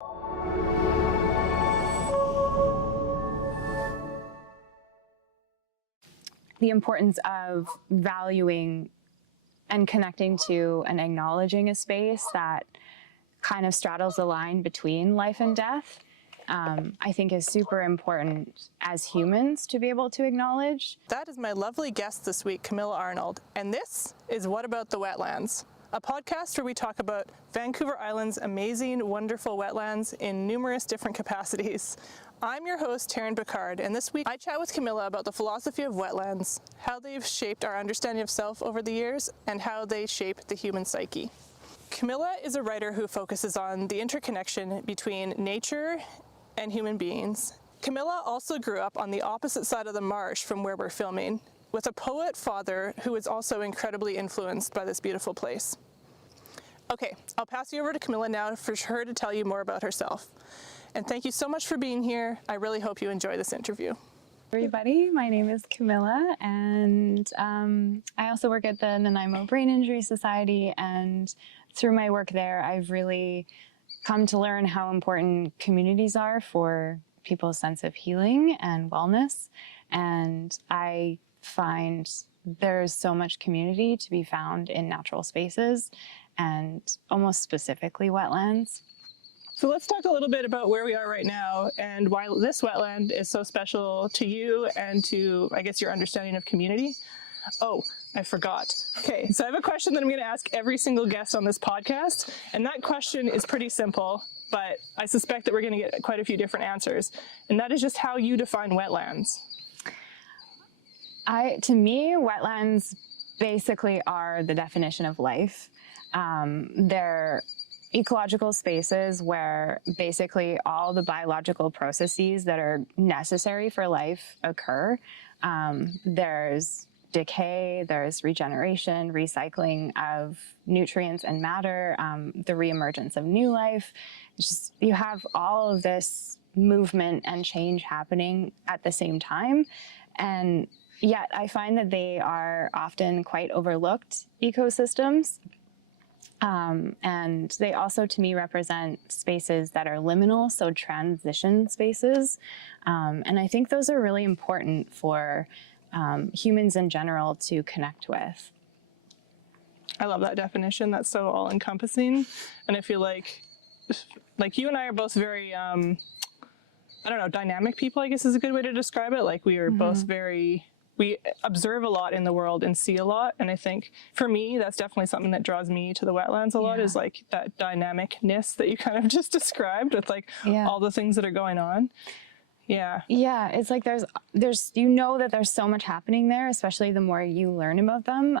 The importance of valuing and connecting to and acknowledging a space that kind of straddles the line between life and death, I think is super important as humans to be able to acknowledge. That is my lovely guest this week, Camilla Arnold, and this is What About the Wetlands, a podcast where we talk about Vancouver Island's amazing, wonderful wetlands in numerous different capacities. I'm your host, Taryn Pickard, and this week I chat with Camilla about the philosophy of wetlands, how they've shaped our understanding of self over the years, and how they shape the human psyche. Camilla is a writer who focuses on the interconnection between nature and human beings. Camilla also grew up on the opposite side of the marsh from where we're filming, with a poet father who is also incredibly influenced by this beautiful place. Okay, I'll pass you over to Camilla now for her to tell you more about herself. And thank you so much for being here. I really hope you enjoy this interview. Everybody, my name is Camilla, and I also work at the Nanaimo Brain Injury Society, and through my work there, I've really come to learn how important communities are for people's sense of healing and wellness, and I find there's so much community to be found in natural spaces, and almost specifically wetlands. So let's talk a little bit about where we are right now and why this wetland is so special to you and to, I guess, your understanding of community. Oh, I forgot. Okay, so I have a question that I'm going to ask every single guest on this podcast, and that question is pretty simple, but I suspect that we're going to get quite a few different answers, and that is just how you define wetlands. To me, wetlands basically are the definition of life. They're ecological spaces where basically all the biological processes that are necessary for life occur. There's decay, there's regeneration, recycling of nutrients and matter, the reemergence of new life. It's just, you have all of this movement and change happening at the same time. And yet I find that they are often quite overlooked ecosystems. And they also, to me, represent spaces that are liminal, so transition spaces. And I think those are really important for humans in general to connect with. I love that definition. That's so all-encompassing. And I feel like you and I are both very, I don't know, dynamic people, I guess is a good way to describe it. Like we are both we observe a lot in the world and see a lot. And I think for me, that's definitely something that draws me to the wetlands a lot, is like that dynamicness that you kind of just described with like all the things that are going on. Yeah. Yeah. It's like there's, you know, that there's so much happening there, especially the more you learn about them.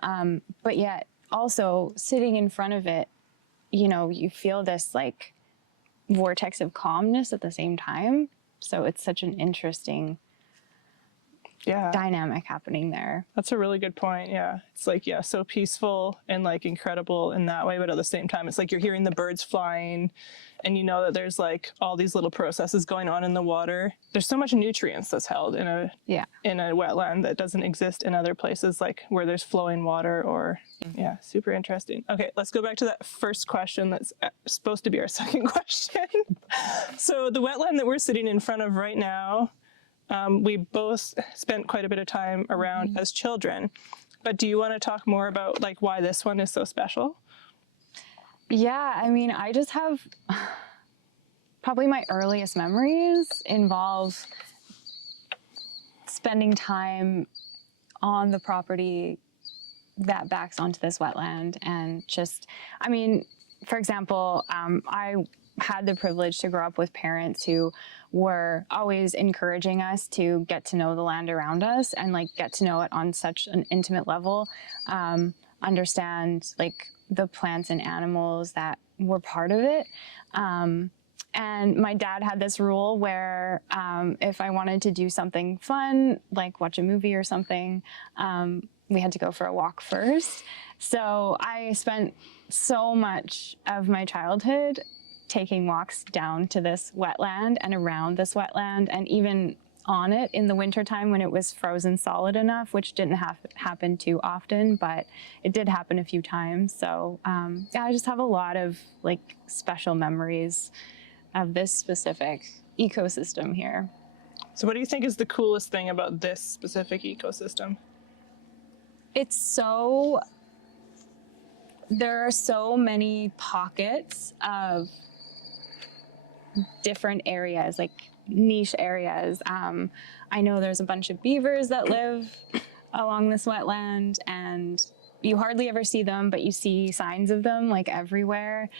But yet also sitting in front of it, you know, you feel this like vortex of calmness at the same time. So it's such an interesting dynamic happening there. That's a really good point. Yeah. It's like, so peaceful and like incredible in that way. But at the same time, it's like you're hearing the birds flying and you know that there's like all these little processes going on in the water. There's so much nutrients that's held in a wetland that doesn't exist in other places, like where there's flowing water or, super interesting. Okay. Let's go back to that first question. That's supposed to be our second question. So the wetland that we're sitting in front of right now, we both spent quite a bit of time around as children, but do you want to talk more about like why this one is so special? Yeah, I mean, I just have probably my earliest memories involve spending time on the property that backs onto this wetland. And just, I mean, for example, I had the privilege to grow up with parents who were always encouraging us to get to know the land around us and like get to know it on such an intimate level, understand like the plants and animals that were part of it. And my dad had this rule where if I wanted to do something fun, like watch a movie or something, we had to go for a walk first. So I spent so much of my childhood taking walks down to this wetland and around this wetland, and even on it in the wintertime when it was frozen solid enough, which didn't happen too often, but it did happen a few times. So I just have a lot of like special memories of this specific ecosystem here. So what do you think is the coolest thing about this specific ecosystem? There are so many pockets of different areas, like niche areas. I know there's a bunch of beavers that live along this wetland, and you hardly ever see them, but you see signs of them like everywhere.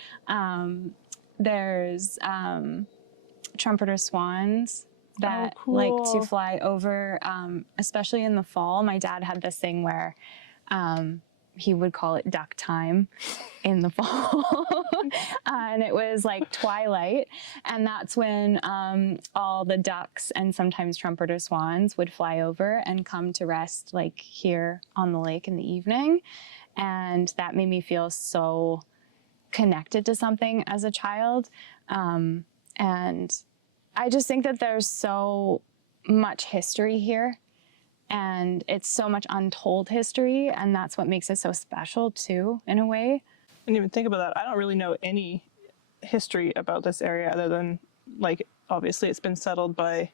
There's trumpeter swans that like to fly over, especially in the fall. My dad had this thing where he would call it duck time in the fall. And it was like twilight. And that's when all the ducks and sometimes trumpeter swans would fly over and come to rest like here on the lake in the evening. And that made me feel so connected to something as a child. And I just think that there's so much history here. And it's so much untold history, and that's what makes it so special too, in a way. I didn't even think about that. I don't really know any history about this area other than, like, obviously it's been settled by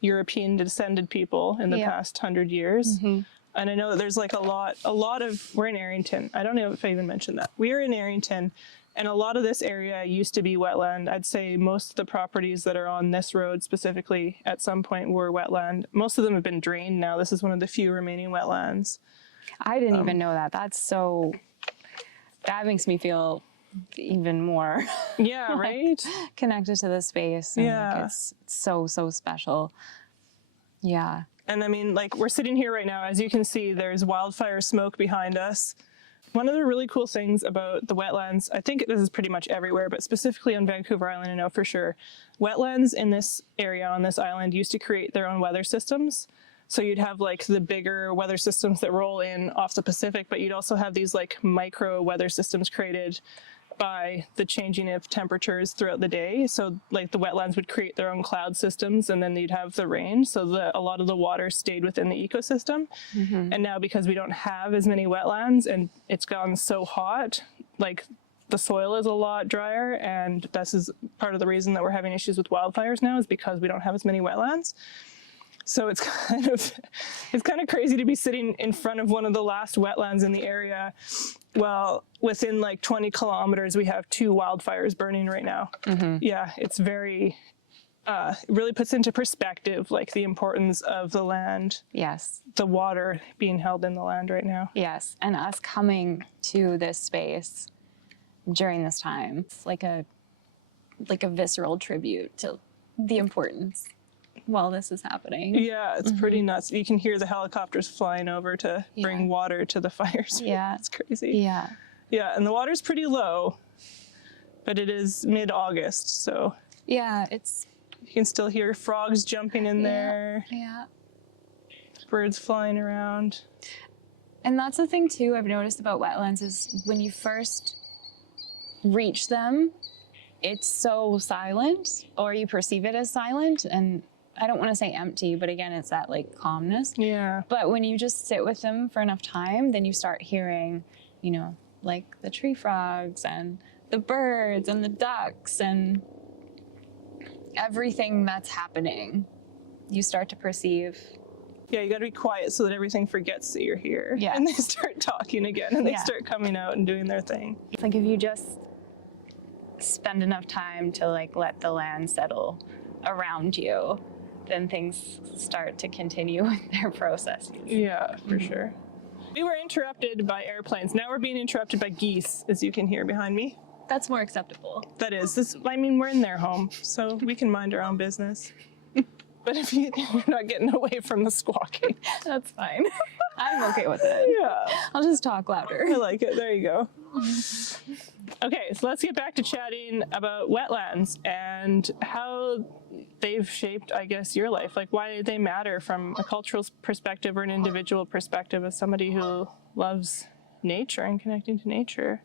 European descended people in the past 100 years. Mm-hmm. And I know that there's like a lot of, we're in Arrington. I don't know if I even mentioned that. We are in Arrington, and a lot of this area used to be wetland. I'd say most of the properties that are on this road specifically at some point were wetland. Most of them have been drained now. This is one of the few remaining wetlands. I didn't even know that. That makes me feel even more yeah, right? connected to the space. And like, it's so special. Yeah. And I mean, like, we're sitting here right now. As you can see, there's wildfire smoke behind us. One of the really cool things about the wetlands, I think this is pretty much everywhere, but specifically on Vancouver Island, I know for sure, wetlands in this area on this island used to create their own weather systems. So you'd have like the bigger weather systems that roll in off the Pacific, but you'd also have these like micro weather systems created by the changing of temperatures throughout the day. So like the wetlands would create their own cloud systems, and then you'd have the rain. So a lot of the water stayed within the ecosystem. Mm-hmm. And now because we don't have as many wetlands and it's gotten so hot, like the soil is a lot drier. And this is part of the reason that we're having issues with wildfires now, is because we don't have as many wetlands. So it's kind of crazy to be sitting in front of one of the last wetlands in the area. Well, within like 20 kilometers, we have 2 wildfires burning right now. Mm-hmm. Yeah, it's very, it really puts into perspective like the importance of the land. Yes. The water being held in the land right now. Yes, and us coming to this space during this time, it's like a visceral tribute to the importance while this is happening. Yeah, it's pretty nuts. You can hear the helicopters flying over to bring water to the fires. Yeah. It's crazy. Yeah. Yeah, and the water's pretty low, but it is mid-August, so. Yeah, you can still hear frogs jumping in there. Yeah. Birds flying around. And that's the thing too I've noticed about wetlands, is when you first reach them, it's so silent, or you perceive it as silent, and I don't want to say empty, but again, it's that like calmness. Yeah. But when you just sit with them for enough time, then you start hearing, like the tree frogs and the birds and the ducks and everything that's happening. You start to perceive. Yeah, you got to be quiet so that everything forgets that you're here. Yeah. And they start talking again, and they start coming out and doing their thing. Like if you just spend enough time to like let the land settle around you, then things start to continue with their processes. Yeah, for sure. We were interrupted by airplanes. Now we're being interrupted by geese, as you can hear behind me. That's more acceptable. That is. We're in their home, so we can mind our own business. But if you're not getting away from the squawking. That's fine. I'm okay with it. Yeah. I'll just talk louder. I like it. There you go. Okay, so let's get back to chatting about wetlands and how they've shaped, I guess, your life. Like, why do they matter from a cultural perspective or an individual perspective as somebody who loves nature and connecting to nature?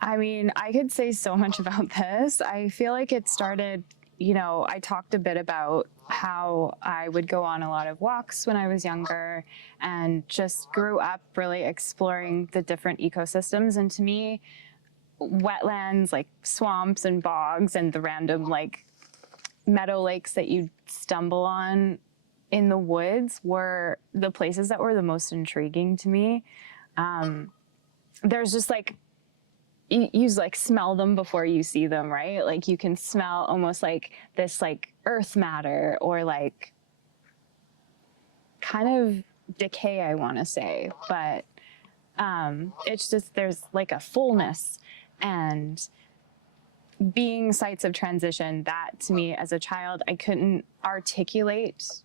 I mean, I could say so much about this. I feel like it started, I talked a bit about how I would go on a lot of walks when I was younger and just grew up really exploring the different ecosystems. And to me, wetlands, like swamps and bogs, and the random like meadow lakes that you stumble on in the woods were the places that were the most intriguing to me. There's just like, you like smell them before you see them, right? Like you can smell almost like this like earth matter or like kind of decay, I want to say, but it's just, there's like a fullness. And being sites of transition, that to me as a child, I couldn't articulate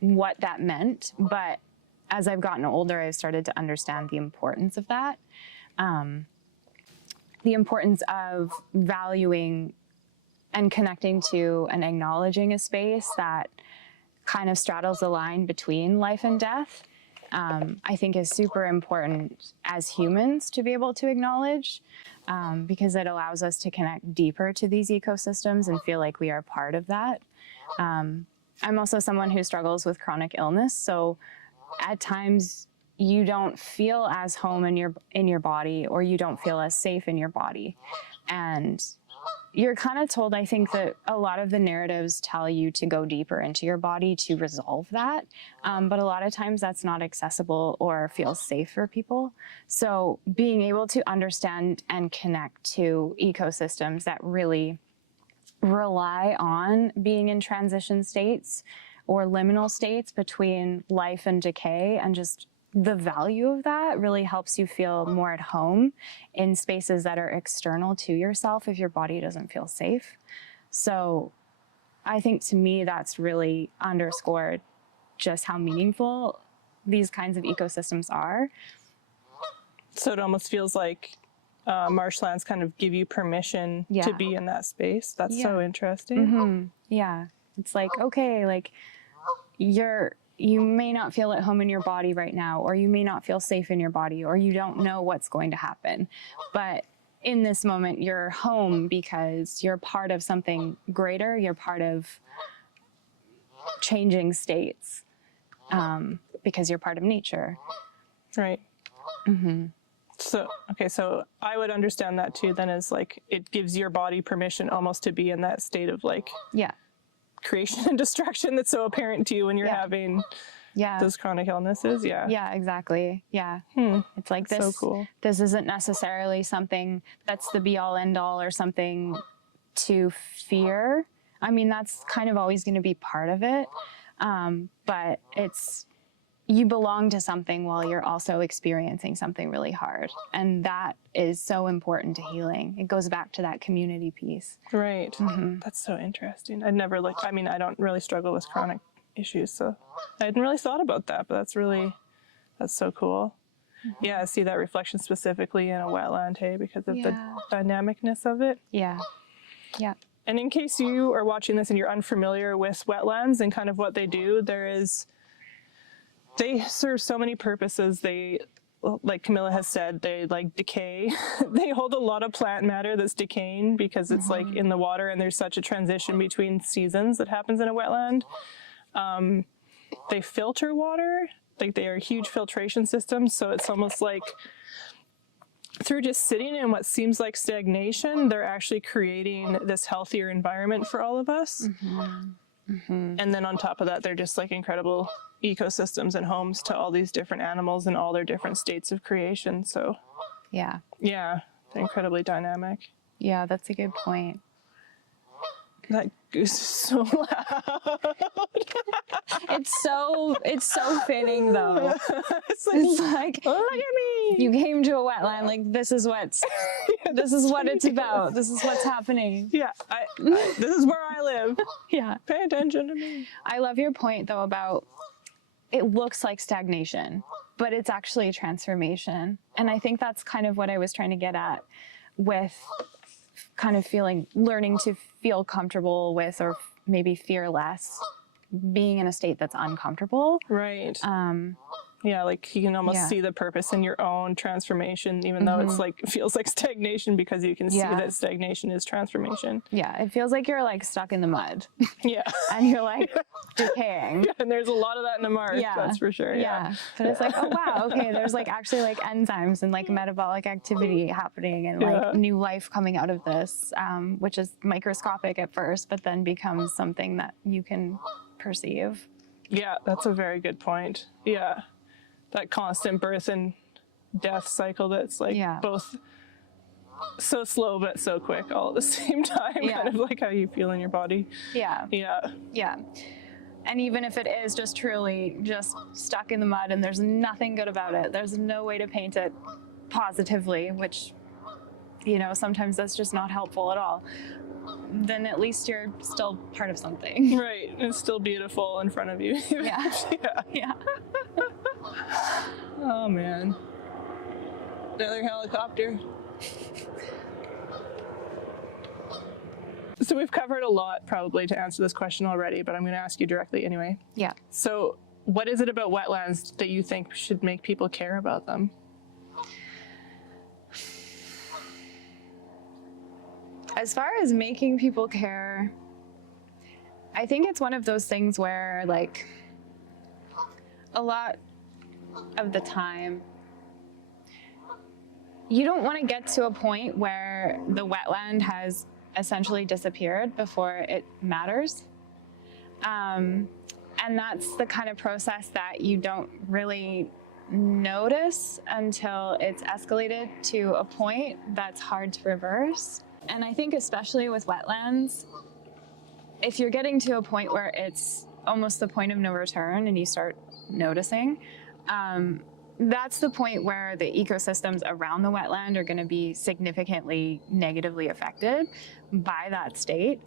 what that meant, but as I've gotten older, I've started to understand the importance of that. The importance of valuing and connecting to and acknowledging a space that kind of straddles the line between life and death, I think is super important as humans to be able to acknowledge, because it allows us to connect deeper to these ecosystems and feel like we are part of that. I'm also someone who struggles with chronic illness, so at times you don't feel as home in your body, or you don't feel as safe in your body. And you're kind of told, I think, that a lot of the narratives tell you to go deeper into your body to resolve that. But a lot of times that's not accessible or feels safe for people. So being able to understand and connect to ecosystems that really rely on being in transition states or liminal states between life and decay, and just the value of that really helps you feel more at home in spaces that are external to yourself if your body doesn't feel safe. So I think to me that's really underscored just how meaningful these kinds of ecosystems are. So it almost feels like marshlands kind of give you permission to be in that space. That's so interesting. Mm-hmm. Yeah. It's like, okay, like you may not feel at home in your body right now, or you may not feel safe in your body, or you don't know what's going to happen. But in this moment, you're home because you're part of something greater. You're part of changing states, because you're part of nature. Right. Mm-hmm. So, okay, so I would understand that too then as like, it gives your body permission almost to be in that state of like, creation and destruction that's so apparent to you when you're having those chronic illnesses. Yeah, exactly. Yeah. It's like this, so cool. This isn't necessarily something that's the be all end all or something to fear. I mean, that's kind of always going to be part of it. But you belong to something while you're also experiencing something really hard. And that is so important to healing. It goes back to that community piece. Right. Mm-hmm. That's so interesting. I'd never looked, I mean, I don't really struggle with chronic issues, so I hadn't really thought about that, but that's so cool. Mm-hmm. Yeah, I see that reflection specifically in a wetland, hey, because of the dynamicness of it. Yeah. Yeah. And in case you are watching this and you're unfamiliar with wetlands and kind of what they do, they serve so many purposes. They, like Camilla has said, they like decay. They hold a lot of plant matter that's decaying because it's like in the water, and there's such a transition between seasons that happens in a wetland. They filter water, like they are huge filtration systems. So it's almost like through just sitting in what seems like stagnation, they're actually creating this healthier environment for all of us. Mm-hmm. Mm-hmm. And then on top of that, they're just like incredible ecosystems and homes to all these different animals and all their different states of creation. So yeah, they're incredibly dynamic. Yeah, that's a good point. That goose is so loud. It's so fitting though. It's like, look at me. You came to a wetland, like this is what it's about. This is what's happening. Yeah, this is where I live. Yeah. Pay attention to me. I love your point though about it looks like stagnation, but it's actually a transformation. And I think that's kind of what I was trying to get at with kind of learning to feel comfortable with, or maybe fear less, being in a state that's uncomfortable. Right. Yeah, like you can almost see the purpose in your own transformation, even though it's like, feels like stagnation, because you can see that stagnation is transformation. Yeah, it feels like you're like stuck in the mud. Yeah. And you're like decaying. Yeah, and there's a lot of that in the marsh, that's for sure. Yeah. But it's like, oh wow, okay, there's like actually like enzymes and like metabolic activity happening and like new life coming out of this, which is microscopic at first, but then becomes something that you can perceive. Yeah, that's a very good point. Yeah. That constant birth and death cycle that's like both so slow but so quick all at the same time, kind of like how you feel in your body. Yeah. And even if it is just truly just stuck in the mud and there's nothing good about it, there's no way to paint it positively, which, you know, sometimes that's just not helpful at all, then at least you're still part of something. Right. It's still beautiful in front of you. Yeah. Oh man. Another helicopter. So we've covered a lot probably to answer this question already, but I'm going to ask you directly anyway. Yeah. So what is it about wetlands that you think should make people care about them? As far as making people care, I think it's one of those things where, like, a lot of the time, you don't want to get to a point where the wetland has essentially disappeared before it matters. And that's the kind of process that you don't really notice until it's escalated to a point that's hard to reverse. And I think especially with wetlands, if you're getting to a point where it's almost the point of no return and you start noticing, that's the point where the ecosystems around the wetland are going to be significantly negatively affected by that state.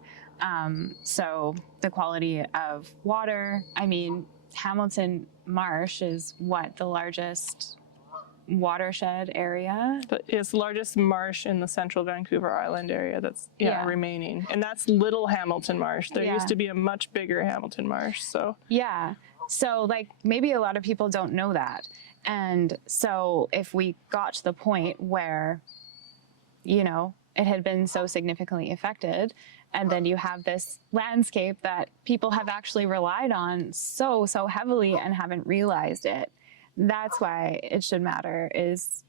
So the quality of water, I mean, Hamilton Marsh is what, the largest watershed area? But it's the largest marsh in the central Vancouver Island area that's remaining. And that's Little Hamilton Marsh. There used to be a much bigger Hamilton Marsh, so. Yeah, so like maybe a lot of people don't know that. And so if we got to the point where, you know, it had been so significantly affected, and then you have this landscape that people have actually relied on so heavily and haven't realized it, that's why it should matter, is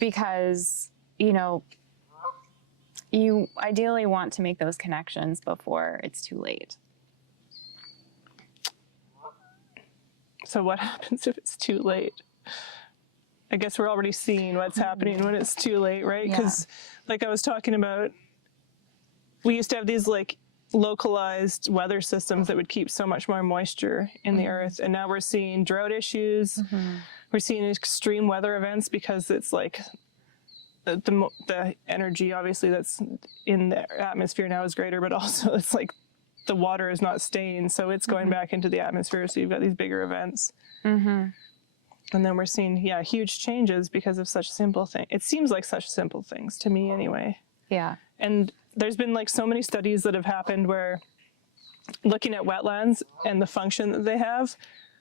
because, you know, you ideally want to make those connections before it's too late. So what happens if it's too late? I guess we're already seeing what's happening when it's too late, right? Because like I was talking about, we used to have these like localized weather systems that would keep so much more moisture in the earth, and now we're seeing drought issues. We're seeing extreme weather events because it's like the energy obviously that's in the atmosphere now is greater, but also it's like the water is not staying, so it's going back into the atmosphere, so you've got these bigger events. And then we're seeing huge changes because of such simple things. It seems like such simple things to me anyway. Yeah. And there's been like so many studies that have happened where, looking at wetlands and the function that they have,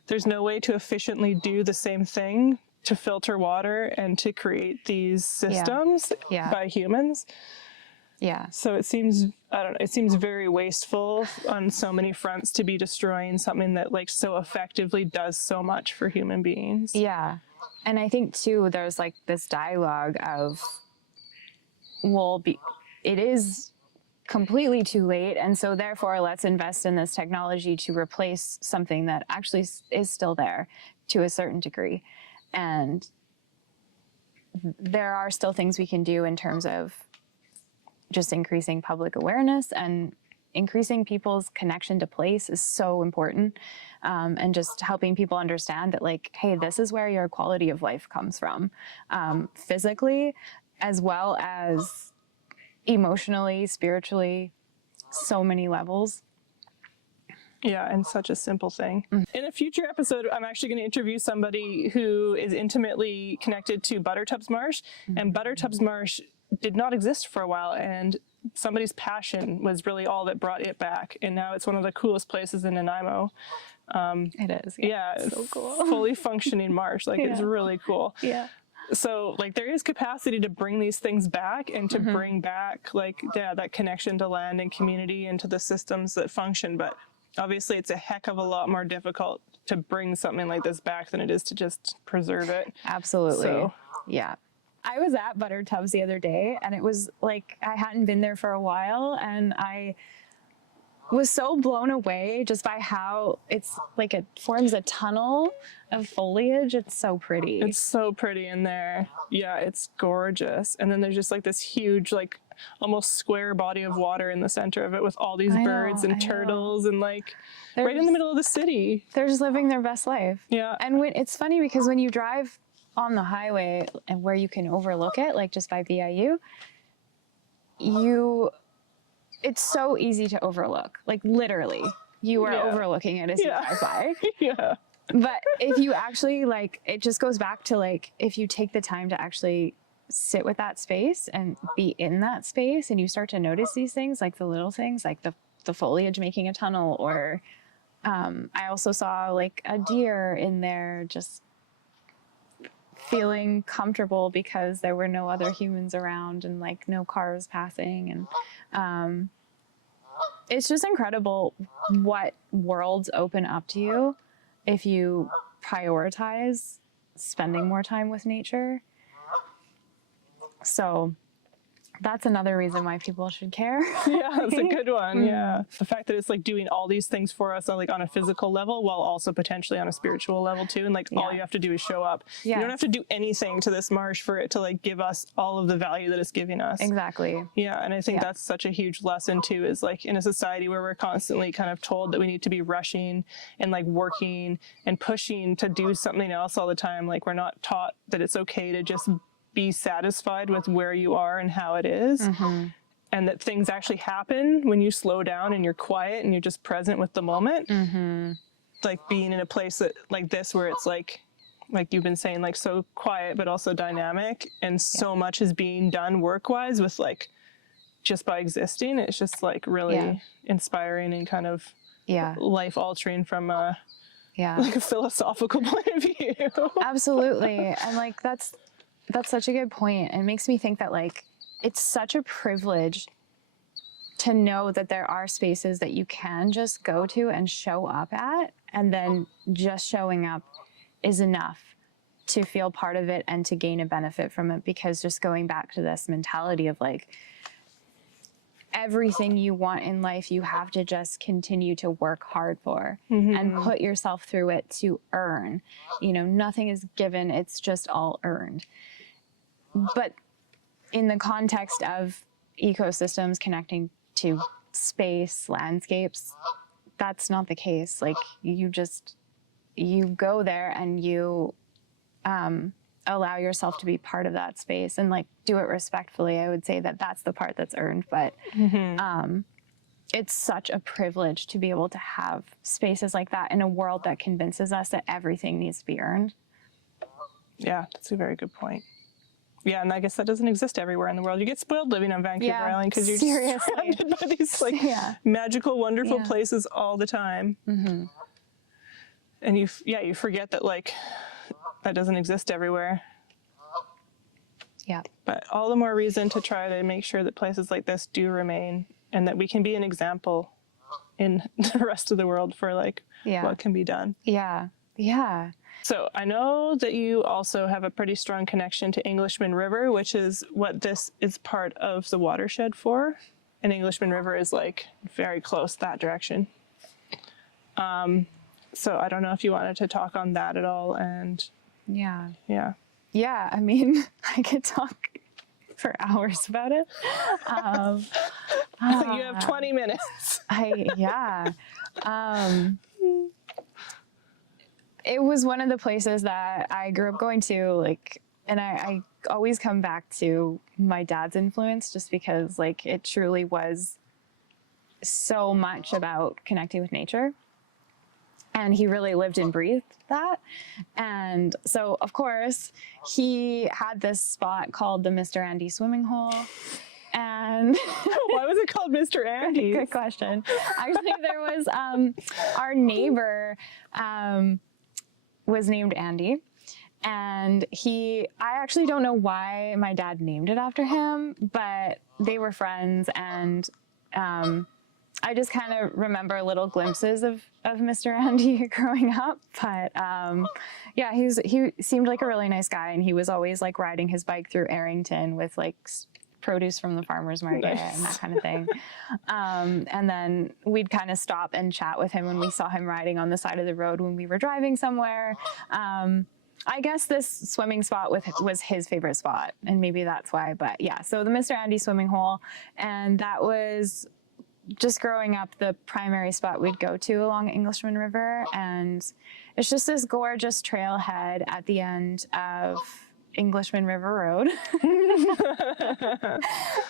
there's no way to efficiently do the same thing to filter water and to create these systems by humans. Yeah. So it seems, I don't know, it seems very wasteful on so many fronts to be destroying something that like so effectively does so much for human beings. Yeah. And I think too, there's like this dialogue of, well, it is completely too late, and so therefore let's invest in this technology to replace something that actually is still there to a certain degree. And there are still things we can do in terms of just increasing public awareness, and increasing people's connection to place is so important. And just helping people understand that, like, hey, this is where your quality of life comes from, physically, as well as emotionally, spiritually, so many levels. Yeah, and such a simple thing. In a future episode, I'm actually going to interview somebody who is intimately connected to Buttertubs Marsh, and Buttertubs Marsh did not exist for a while, and somebody's passion was really all that brought it back, and now it's one of the coolest places in Nanaimo. It is. Yeah, it's so cool. fully functioning marsh. Like it's really cool. Yeah. So like there is capacity to bring these things back and to bring back like, that connection to land and community and to the systems that function. But obviously it's a heck of a lot more difficult to bring something like this back than it is to just preserve it. Absolutely. So, yeah. I was at Butter Tubs the other day, and it was like I hadn't been there for a while, and I was so blown away just by how it's like it forms a tunnel of foliage. It's so pretty. it's so pretty in there. Yeah, it's gorgeous. And then there's just like this huge, like almost square body of water in the center of it with all these birds and turtles and like right in the middle of the city. They're just living their best life. Yeah. And it's funny because when you drive on the highway and where you can overlook it, like just by VIU, it's so easy to overlook. Like literally, you are overlooking it as you drive by. Yeah. But if you actually like, it just goes back to like, if you take the time to actually sit with that space and be in that space, and you start to notice these things, like the little things, like the foliage making a tunnel, or I also saw like a deer in there just feeling comfortable because there were no other humans around and like no cars passing. And it's just incredible what worlds open up to you if you prioritize spending more time with nature. So that's another reason why people should care. Yeah, that's a good one. Yeah. The fact that it's like doing all these things for us on like on a physical level while also potentially on a spiritual level too. And like all you have to do is show up. You don't have to do anything to this marsh for it to like give us all of the value that it's giving us. Exactly. Yeah. And I think that's such a huge lesson too, is like in a society where we're constantly kind of told that we need to be rushing and like working and pushing to do something else all the time. Like we're not taught that it's okay to just be satisfied with where you are and how it is, and that things actually happen when you slow down and you're quiet and you're just present with the moment. Like being in a place that like this, where it's like you've been saying, like so quiet, but also dynamic, and so much is being done work-wise with like, just by existing. It's just like really inspiring and kind of life-altering from a like a philosophical point of view. Absolutely. And like, that's such a good point. It makes me think that like, it's such a privilege to know that there are spaces that you can just go to and show up at, and then just showing up is enough to feel part of it and to gain a benefit from it. Because just going back to this mentality of like, everything you want in life, you have to just continue to work hard for and put yourself through it to earn. You know, nothing is given, it's just all earned. But in the context of ecosystems connecting to space, landscapes, that's not the case. Like you go there and you allow yourself to be part of that space and like do it respectfully. I would say that that's the part that's earned, but it's such a privilege to be able to have spaces like that in a world that convinces us that everything needs to be earned. Yeah, that's a very good point. Yeah, and I guess that doesn't exist everywhere in the world. You get spoiled living on Vancouver Island because you're just surrounded by these like magical, wonderful places all the time. And you forget that like that doesn't exist everywhere. Yeah. But all the more reason to try to make sure that places like this do remain, and that we can be an example in the rest of the world for like what can be done. Yeah. Yeah. So I know that you also have a pretty strong connection to Englishman River, which is what this is part of the watershed for. And Englishman River is like very close that direction. So I don't know if you wanted to talk on that at all. And Yeah. yeah, I mean, I could talk for hours about it. You have 20 minutes. It was one of the places that I grew up going to, like, and I always come back to my dad's influence, just because like it truly was so much about connecting with nature. And he really lived and breathed that. And so, of course, he had this spot called the Mr. Andy swimming hole. And why was it called Mr. Andy? Good question. Actually, there was our neighbor was named Andy. And I actually don't know why my dad named it after him, but they were friends, and I just kind of remember little glimpses of Mr. Andy growing up. But yeah, he seemed like a really nice guy, and he was always like riding his bike through Arrington with like produce from the farmer's market and that kind of thing. And then we'd kind of stop and chat with him when we saw him riding on the side of the road when we were driving somewhere. I guess this swimming spot was his favorite spot, and maybe that's why. But yeah, so the Mr. Andy swimming hole, and that was just growing up the primary spot we'd go to along Englishman River. And it's just this gorgeous trailhead at the end of Englishman River Road.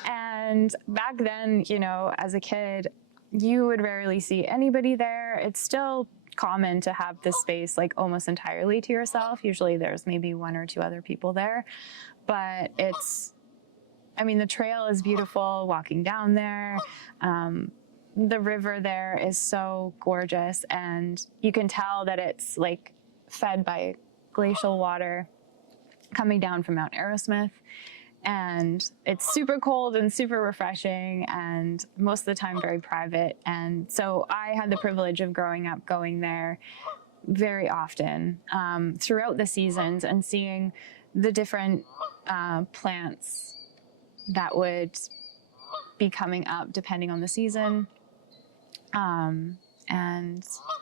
And back then, you know, as a kid, you would rarely see anybody there. It's still common to have this space like almost entirely to yourself. Usually there's maybe one or two other people there, but I mean, the trail is beautiful walking down there. The river there is so gorgeous, and you can tell that it's like fed by glacial water coming down from Mount Arrowsmith. And it's super cold and super refreshing, and most of the time very private. And so I had the privilege of growing up going there very often throughout the seasons and seeing the different plants that would be coming up depending on the season. And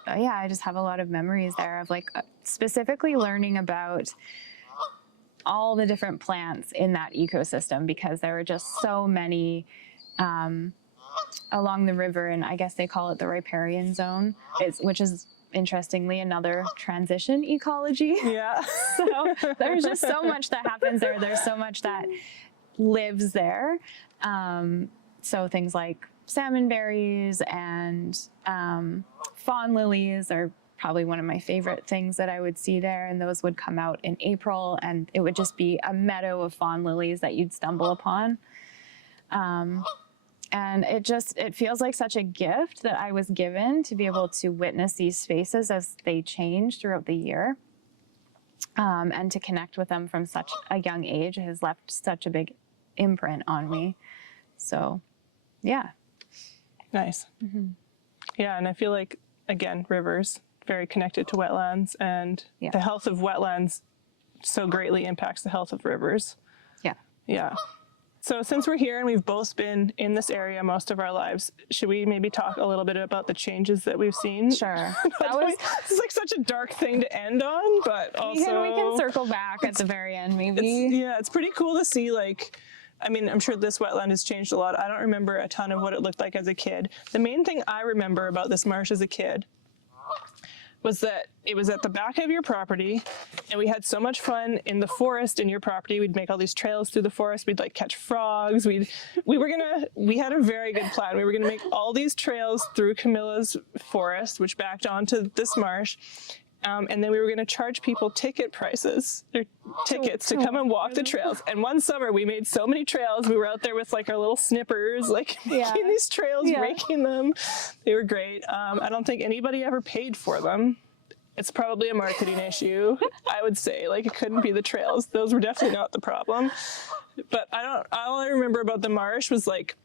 yeah, I just have a lot of memories there of like specifically learning about all the different plants in that ecosystem, because there were just so many along the river, and I guess they call it the riparian zone, which is interestingly another transition ecology. Yeah. So there's just so much that happens there. There's so much that lives there. So things like salmon berries and fawn lilies are probably one of my favorite things that I would see there, and those would come out in April, and it would just be a meadow of fawn lilies that you'd stumble upon. And it feels like such a gift that I was given to be able to witness these spaces as they change throughout the year, and to connect with them from such a young age. It has left such a big imprint on me. So, yeah. Nice. Mm-hmm. Yeah, and I feel like, again, rivers, very connected to wetlands, and the health of wetlands so greatly impacts the health of rivers. Yeah. Yeah. So since we're here and we've both been in this area most of our lives, should we maybe talk a little bit about the changes that we've seen? Sure. It's like such a dark thing to end on, but also... We can circle back at the very end, maybe. It's pretty cool to see, like, I mean, I'm sure this wetland has changed a lot. I don't remember a ton of what it looked like as a kid. The main thing I remember about this marsh as a kid was that it was at the back of your property, and we had so much fun in the forest in your property. We'd make all these trails through the forest. We'd like catch frogs. We had a very good plan. We were gonna make all these trails through Camilla's forest, which backed onto this marsh. And then we were going to charge people tickets to come and walk the trails. And one summer we made so many trails. We were out there with like our little snippers, like making these trails, raking them. They were great. I don't think anybody ever paid for them. It's probably a marketing issue, I would say. Like, it couldn't be the trails. Those were definitely not the problem. But all I remember about the marsh was like,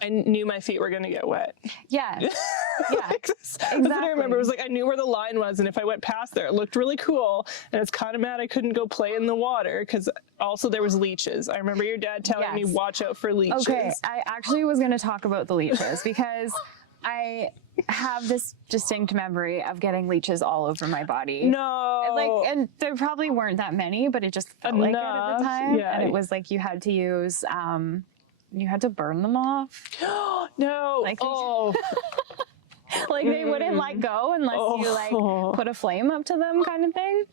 I knew my feet were going to get wet. Yeah. Yeah. Exactly. That's what I remember. It was like, I knew where the line was, and if I went past there, it looked really cool. And it's kind of mad I couldn't go play in the water, because also there was leeches. I remember your dad telling me, watch out for leeches. Okay. I actually was going to talk about the leeches, because I have this distinct memory of getting leeches all over my body. No. And there probably weren't that many, but it just felt like it at the time. Yeah. And it was like you had to use... you had to burn them off. No. Like, like they wouldn't let go unless you like put a flame up to them, kind of thing.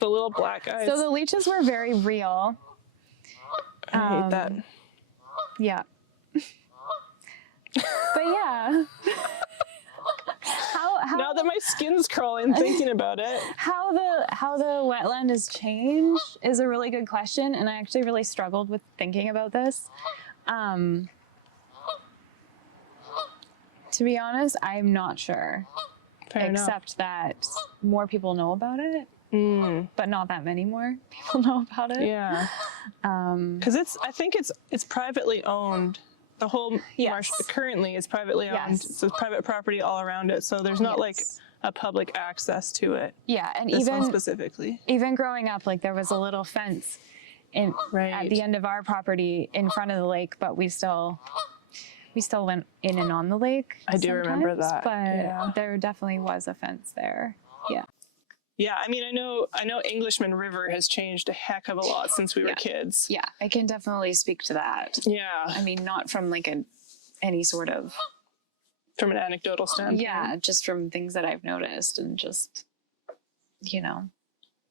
The little black guys. So the leeches were very real. I hate that. Yeah. But yeah. How now that my skin's crawling thinking about it. How the wetland has changed is a really good question, and I actually really struggled with thinking about this. To be honest, I'm not sure. Fair enough. Except that more people know about it, but not that many more people know about it. Yeah. Because I think it's privately owned. The whole marsh currently is privately owned. Yes. So it's private property all around it. So there's not like a public access to it. Yeah, and this even one specifically. Even growing up, like there was a little fence at the end of our property in front of the lake, but we still went in and on the lake. I do remember that. But there definitely was a fence there. Yeah. Yeah, I mean, I know Englishman River has changed a heck of a lot since we were kids. Yeah, I can definitely speak to that. Yeah. I mean, not from like any sort of... From an anecdotal standpoint. Yeah, just from things that I've noticed and just, you know,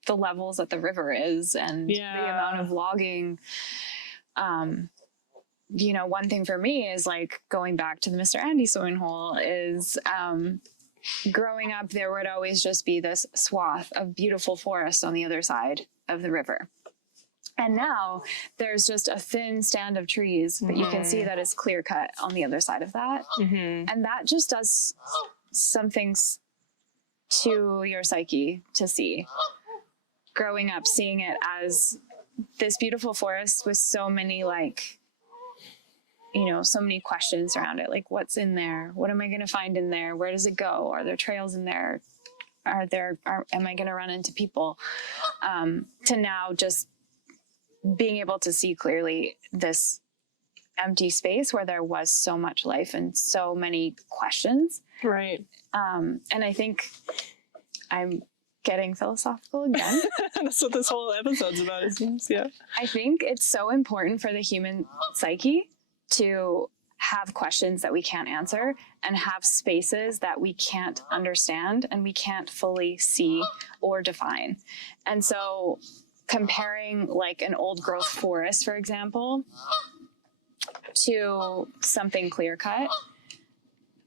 the levels that the river is and the amount of logging. You know, one thing for me is like going back to the Mr. Andy swimming hole is growing up, there would always just be this swath of beautiful forest on the other side of the river. And now there's just a thin stand of trees, but you can see that it's clear cut on the other side of that. And that just does some things to your psyche to see. Growing up, seeing it as this beautiful forest with so many like, you know, so many questions around it. Like, what's in there? What am I going to find in there? Where does it go? Are there trails in there? Am I going to run into people? To now just being able to see clearly this empty space where there was so much life and so many questions. Right. And I think I'm getting philosophical again. That's what this whole episode's about, it seems. Yeah. I think it's so important for the human psyche to have questions that we can't answer and have spaces that we can't understand and we can't fully see or define. And so comparing like an old growth forest, for example, to something clear cut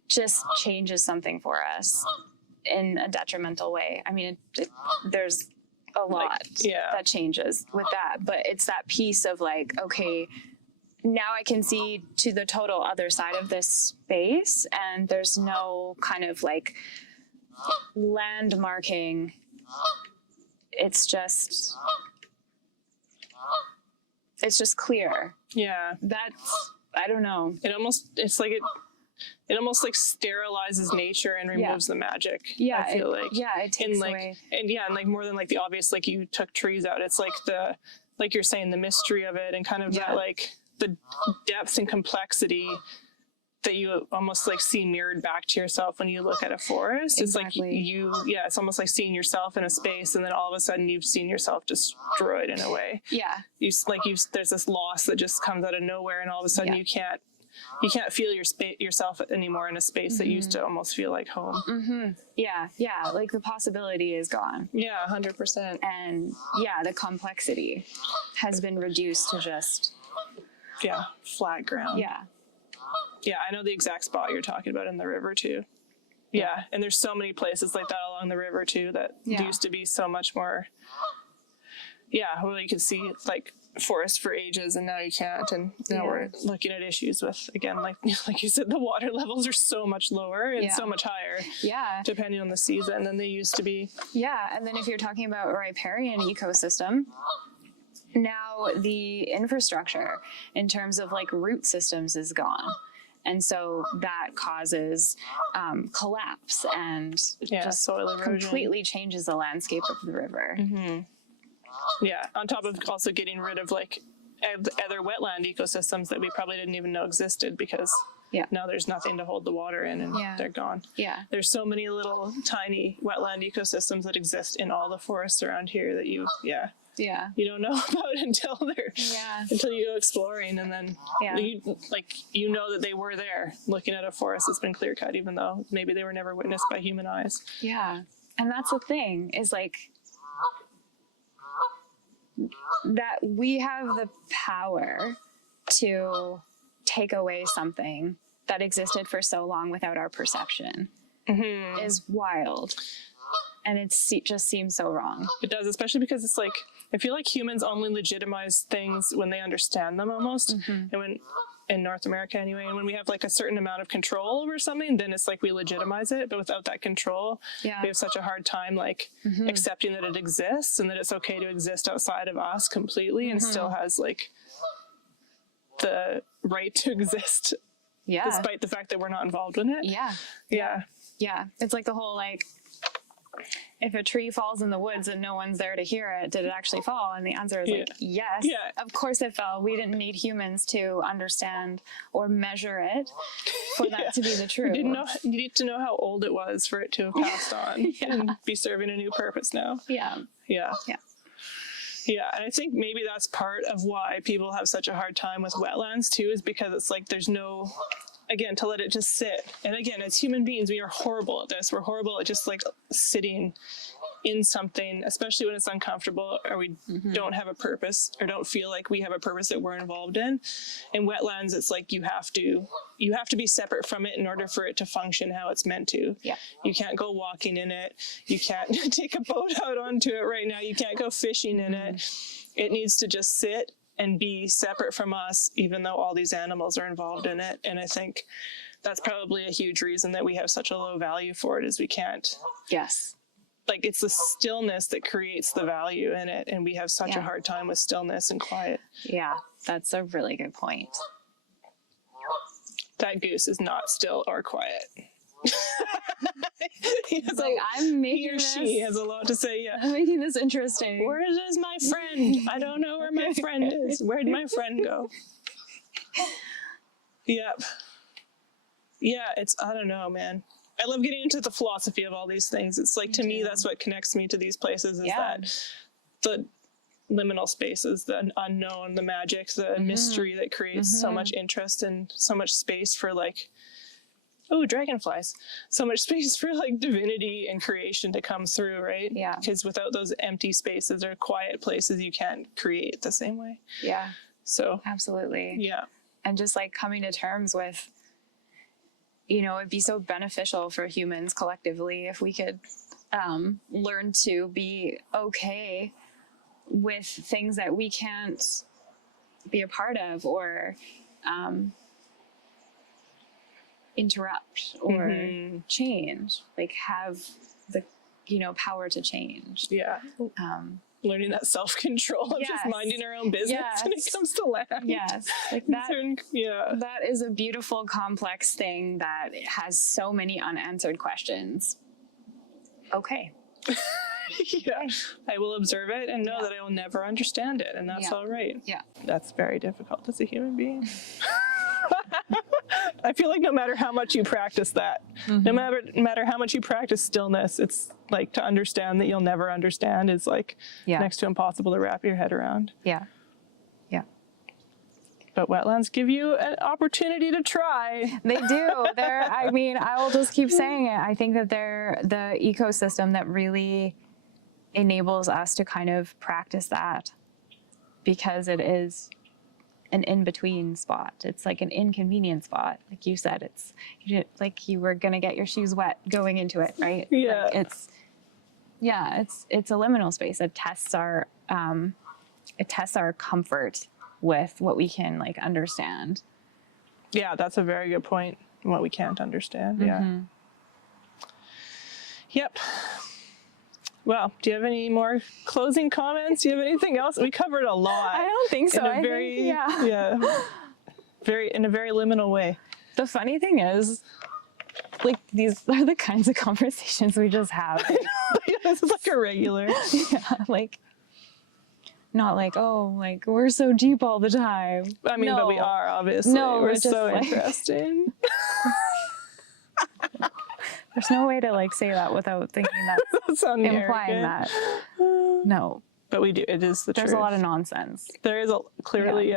just changes something for us in a detrimental way. I mean, there's a lot that changes with that, but it's that piece of like, okay, now I can see to the total other side of this space and there's no kind of like landmarking. It's just clear. Yeah. That's, I don't know. It almost like sterilizes nature and removes the magic. Yeah. I feel like. Yeah, it takes like, away. And like more than like the obvious, like you took trees out. It's like like you're saying, the mystery of it and kind of that like the depth and complexity that you almost like see mirrored back to yourself when you look at a forest. Exactly. It's like it's almost like seeing yourself in a space and then all of a sudden you've seen yourself destroyed in a way. Yeah. There's this loss that just comes out of nowhere and all of a sudden you can't feel yourself anymore in a space that used to almost feel like home. Yeah. Like the possibility is gone. Yeah, 100%. And the complexity has been reduced to just flat ground. Yeah, I know the exact spot you're talking about in the river too. Yeah, and there's so many places like that along the river too that used to be so much more. Yeah, well, you could see like forest for ages, and now you can't. And now we're looking at issues with, again, like you said, the water levels are so much lower and so much higher. Yeah, depending on the season than they used to be. Yeah, and then if you're talking about a riparian ecosystem, now the infrastructure in terms of like root systems is gone. And so that causes collapse and just soil erosion. Completely changes the landscape of the river. Yeah, on top of also getting rid of like other wetland ecosystems that we probably didn't even know existed because now there's nothing to hold the water in and they're gone. Yeah. There's so many little tiny wetland ecosystems that exist in all the forests around here that you don't know about until you go exploring, and then you know that they were there looking at a forest that's been clear cut, even though maybe they were never witnessed by human eyes. Yeah. And that's the thing, is like that we have the power to take away something that existed for so long without our perception is wild. And it just seems so wrong. It does, especially because it's like, I feel like humans only legitimize things when they understand them almost. And in North America anyway. And when we have like a certain amount of control over something, then it's like we legitimize it. But without that control, we have such a hard time like accepting that it exists and that it's okay to exist outside of us completely and still has like the right to exist despite the fact that we're not involved in it. Yeah. It's like the whole like, if a tree falls in the woods and no one's there to hear it, did it actually fall? And the answer is like, yes, of course it fell. We didn't need humans to understand or measure it for that to be the truth. You need to know how old it was for it to have passed on and be serving a new purpose now. Yeah. And I think maybe that's part of why people have such a hard time with wetlands too, is because it's like there's no, again, to let it just sit. And again, as human beings, we are horrible at this. We're horrible at just like sitting in something, especially when it's uncomfortable or we don't have a purpose or don't feel like we have a purpose that we're involved in. In wetlands, it's like you have to be separate from it in order for it to function how it's meant to. You can't go walking in it. You can't take a boat out onto it right now. You can't go fishing in it. It needs to just sit and be separate from us, even though all these animals are involved in it. And I think that's probably a huge reason that we have such a low value for it, is we can't. Like, it's the stillness that creates the value in it, and we have such a hard time with stillness and quiet. Yeah, that's a really good point. That goose is not still or quiet. He has a lot to say. I'm making this interesting. Where is my friend? I don't know where my friend is. Where'd my friend go? Yeah, I don't know, man. I love getting into the philosophy of all these things. It's like, to me, that's what connects me to these places, is that the liminal spaces, the unknown, the magic, the mystery that creates so much interest and so much space for like, dragonflies. So much space for like divinity and creation to come through, right? Yeah. Because without those empty spaces or quiet places, you can't create the same way. Yeah. So. Absolutely. Yeah. And just like coming to terms with, it'd be so beneficial for humans collectively if we could learn to be okay with things that we can't be a part of or interrupt or change, like have the power to change. Learning that self-control of just minding our own business when it comes to land. Like that. That is a beautiful, complex thing that has so many unanswered questions. Okay. I will observe it and know that I will never understand it, and that's all right. That's very difficult as a human being. I feel like no matter how much you practice that, no matter how much you practice stillness, it's like, to understand that you'll never understand is like next to impossible to wrap your head around. But wetlands give you an opportunity to try. They do. I will just keep saying it. I think that they're the ecosystem that really enables us to kind of practice that, because it is an in-between spot. It's like an inconvenient spot. Like you said, it's like you were going to get your shoes wet going into it, right? Yeah. Like it's a liminal space. It tests our comfort with what we can like understand. Yeah, that's a very good point. What we can't understand. Yep. Well, do you have any more closing comments? Do you have anything else? We covered a lot. I don't think so. In a very liminal way. The funny thing is, like, these are the kinds of conversations we just have. This is like a regular. Like, not like, like we're so deep all the time. I mean, but we are, obviously. No, we're so interesting. There's no way to like say that without thinking that's implying that. No. But we do. It is the truth. There's a lot of nonsense. There is clearly,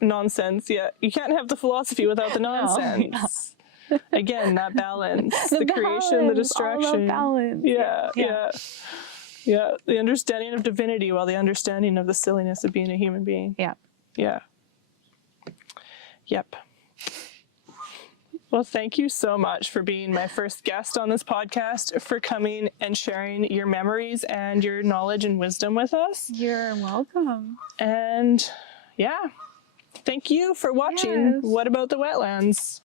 nonsense. Yeah. You can't have the philosophy without the nonsense. No. Again, that balance. the creation, the distraction. All about balance. Yeah. The understanding of divinity while the understanding of the silliness of being a human being. Yep. Well, thank you so much for being my first guest on this podcast, for coming and sharing your memories and your knowledge and wisdom with us. You're welcome. And thank you for watching Yes. What About the Wetlands?